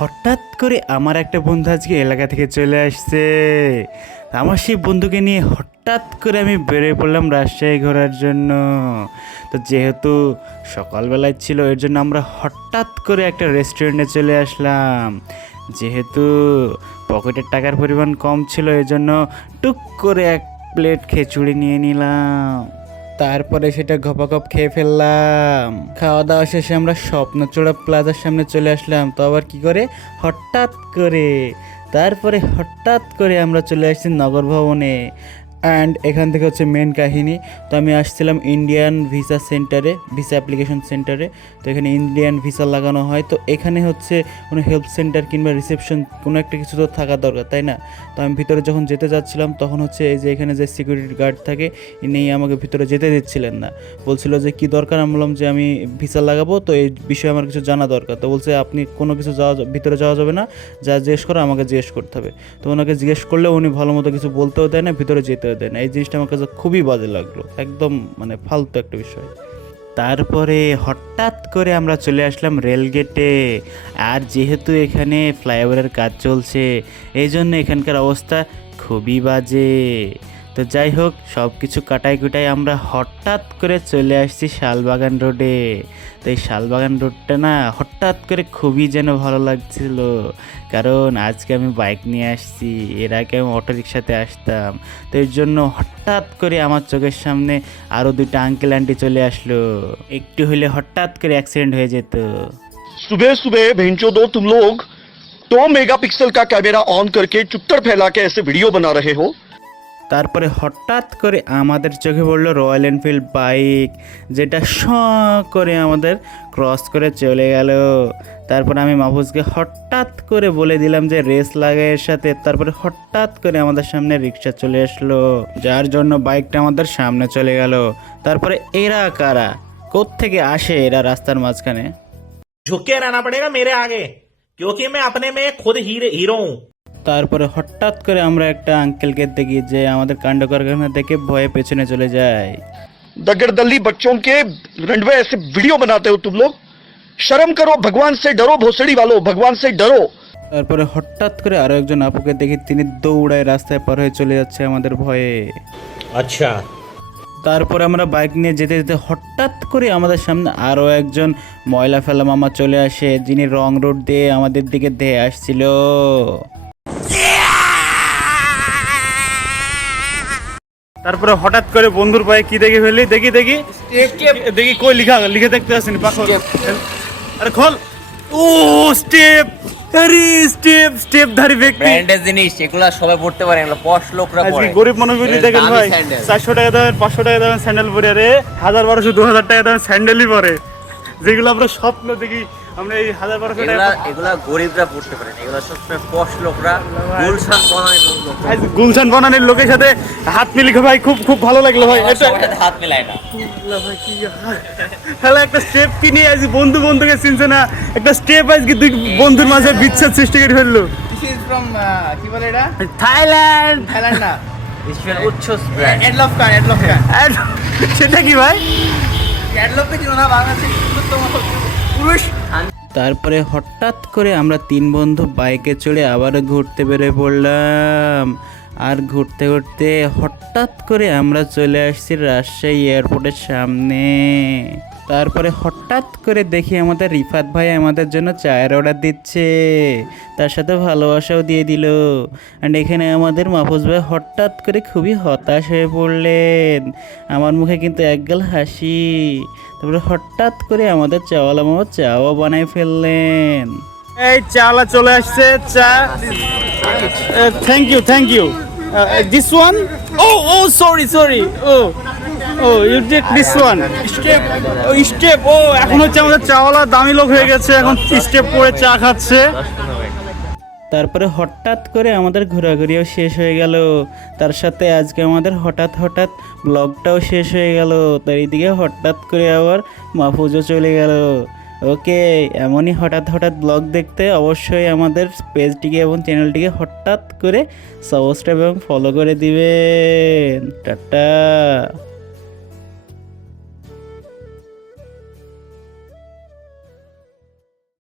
হঠাৎ করে আমার একটা বন্ধু আজকে এলাকা থেকে চলে আসছে। আমার সেই বন্ধুকে নিয়ে হঠাৎ করে আমি বেরিয়ে পড়লাম রাজশাহী ঘোরার জন্য। তো যেহেতু সকালবেলায় ছিল এর জন্য আমরা হঠাৎ করে একটা রেস্টুরেন্টে চলে আসলাম। যেহেতু পকেটের টাকার পরিমাণ কম ছিল এর জন্য টুক করে এক প্লেট খিচুড়ি নিয়ে নিলাম। তারপরে সেটা ঘপাঘপ খেয়ে ফেললাম। খাওয়া দাওয়া শেষে আমরা স্বপ্নচূড়া প্লাজার সামনে চলে আসলাম। তো আবার কি করে হঠাৎ করে আমরা চলে আসছি নগর ভবনে। অ্যান্ড এখান থেকে হচ্ছে মেন কাহিনী। তো আমি আসছিলাম ইন্ডিয়ান ভিসা সেন্টারে, ভিসা অ্যাপ্লিকেশন সেন্টারে। তো এখানে ইন্ডিয়ান ভিসা লাগানো হয়। তো এখানে হচ্ছে কোনো হেল্প সেন্টার কিংবা রিসেপশন কোনো একটা কিছু তো থাকা দরকার, তাই না? তো আমি ভিতরে যখন যেতে যাচ্ছিলাম তখন হচ্ছে এই যে এখানে যে সিকিউরিটি গার্ড থাকে ইনি আমাকে ভিতরে যেতে দিচ্ছিলেন না। বলছিল যে কি দরকার। আমি বললাম যে আমি ভিসা লাগাবো, তো এই বিষয়ে আমার কিছু জানা দরকার। তো বলছে আপনি কোনো কিছু ভিতরে যাওয়া যাবে না, যা জিজ্ঞেস করো আমাকে জিজ্ঞেস করতে হবে। তো ওনাকে জিজ্ঞেস করলে উনি ভালো মতো কিছু বলতেও দেয় না, ভিতরে যেতেও দেয় না। এই জিনিসটা আমার কাছে খুবই বাজে লাগলো, একদম মানে ফালতু একটা বিষয়। তারপরে হঠাৎ করে আমরা চলে আসলাম রেলগেটে। আর যেহেতু এখানে ফ্লাইওভারের কাজ চলছে এই জন্য এখানকার অবস্থা খুবই বাজে। তো যাই হোক, সব কিছু কাটাই কুটাই আমরা হঠাৎ করে চলে আসছি শালবাগান রোডে। তো এই শালবাগান রোডটা না হঠাৎ করে খুবই যেন ভালো লাগছিল, কারণ আজকে আমি বাইক নিয়ে আসছি। এর আগে আমি অটো রিক্সাতে আসতাম। তো এর জন্য হঠাৎ করে আমার চোখের সামনে আরও দুইটা আঙ্কেল আন্টি চলে আসলো। একটু হলে হঠাৎ করে অ্যাক্সিডেন্ট হয়ে যেত। सुबह सुबह भेंचो दो तुम लोग 2 मेगापिक्सल का कैमरा ऑन करके चुत्तर फैला के ऐसे वीडियो बना रहे हो। তারপরে হঠাৎ করে আমাদের চোখে পড়লো রয়্যাল এনফিল্ড বাইক, যেটা শ করে আমাদের ক্রস করে চলে গেল। তারপর আমি মাহফুজকে হঠাৎ করে বলে দিলাম যে রেস লাগে এর সাথে। তারপরে হঠাৎ করে আমাদের সামনে রিক্সা চলে আসলো, যার জন্য বাইকটা আমাদের সামনে চলে গেল। তারপরে এরা কারা, কোত্থেকে আসে এরা রাস্তার মাঝখানে? झुक के रहना पड़ेगा मेरे आगे, क्योंकि मैं अपने में खुद हीरो हूँ। তারপরে হঠাৎ করে আমরা একটা আঙ্কেলকে দেখি যে আমাদের কাণ্ড কারখানা দেখে ভয়ে পেছনে চলে যায়। दगड़दल्ली बच्चों के रंडवे ऐसे वीडियो बनाते हो तुम लोग। शर्म करो, भगवान से डरो, भोसड़ी वालों, भगवान से डरो। তারপরে হঠাৎ করে আরো একজন আপুকে দেখি, তিনি দৌড়ায় রাস্তায় পার হয়ে চলে যাচ্ছে আমাদের ভয়ে। अच्छा, তারপরে আমরা বাইক নিয়ে যেতে যেতে হঠাৎ করে আমাদের সামনে আরো একজন ময়লা ফেলা মামা চলে আসে, যিনি রং রোড দিয়ে আমাদের দিকে ধেয়ে আসছিল। তারপরে হঠাৎ করে বন্ধুর পায়ে কি দেখে ফেলি, দেখি দেখি কই লিখে দেখতে আসেনি পাখর। আরে খোল। ও স্টেপ, আরে স্টেপ ধারী ব্যক্তি। ব্র্যান্ডের জিনিস এগুলা সবাই পড়তে পারে, এগুলো পশ লোকরা আজকে পরে। গরিব মানুষগুলি দেখেন দামি ভাই, স্যান্ডেল। 400 টাকা দামের 500 টাকা দামের স্যান্ডেল পরে, আরে 1000 1200 2000 টাকা দামের স্যান্ডেলই পরে, যেগুলো আমরা স্বপ্ন দেখি। আমরা এই 1000 1200 টাকা এগুলা গরিবরা পড়তে পারে না, এগুলা সবসময় পশ লোকরা, গুলশান বনানি লোক আজ গুলশান বনানীর লোকের সাথে হাত মিলিয়ে ভাই খুব ভালো লাগলো ভাই। এটা সবার সাথে হাত মেলায় না। তাহলে একটা স্টেপ কি নিয়ে আজ বন্ধুকে চিনছে না, একটা স্টেপ আজকে দুই বন্ধুর মাঝে বিচ্ছেদ সৃষ্টি করে ফেললো। This is from কি বলে এটা? থাইল্যান্ড। থাইল্যান্ড না। ইসফের উচ্ছ্বাস ব্র্যান্ড। অ্যাডলফ খান। সেটা কি ভাই? অ্যাডলফকে চিনো না, বাংলাদেশের উন্নতম পুরুষ। তারপরে হঠাৎ করে আমরা 3 বন্ধু বাইকে চড়ে আবারও ঘুরতে বেরোয় পড়লাম। আর ঘুরতে ঘুরতে হঠাৎ করে আমরা চলে আসছি রাজশাহী এয়ারপোর্টের সামনে। তারপরে হঠাৎ করে দেখি আমাদের রিফাত ভাই আমাদের জন্য চায়ের অর্ডার দিচ্ছে, তার সাথে ভালোবাসাও দিয়ে দিল। অ্যান্ড এখানে আমাদের মাহফুজ ভাই হঠাৎ করে খুবই হতাশ হয়ে পড়লেন। আমার মুখে কিন্তু একগাল হাসি। তারপরে হঠাৎ করে আমাদের চাওয়ালা মামা চাও বানাই ফেললেন। এই চাওয়ালা চলে আসছে, চা। Thank you this one. Oh sorry oh you take this one step. ও এখন হচ্ছে আমাদের চাওয়ালা দামি লোক হয়ে গেছে, এখন স্টেপ পরে চা খাচ্ছে। তারপরে হঠাৎ করে আমাদের ঘোরাঘুরিও শেষ হয়ে গেল, তার সাথে আজকে আমাদের হঠাৎ ব্লগটাও শেষ হয়ে গেল। তার এইদিকে হঠাৎ করে আবার মাহফুজও চলে গেল। ওকে, এমনই হঠাৎ ব্লগ দেখতে অবশ্যই আমাদের পেজটিকে এবং চ্যানেলটিকে হঠাৎ করে সাবস্ক্রাইব এবং ফলো করে দিবেন। টাটা।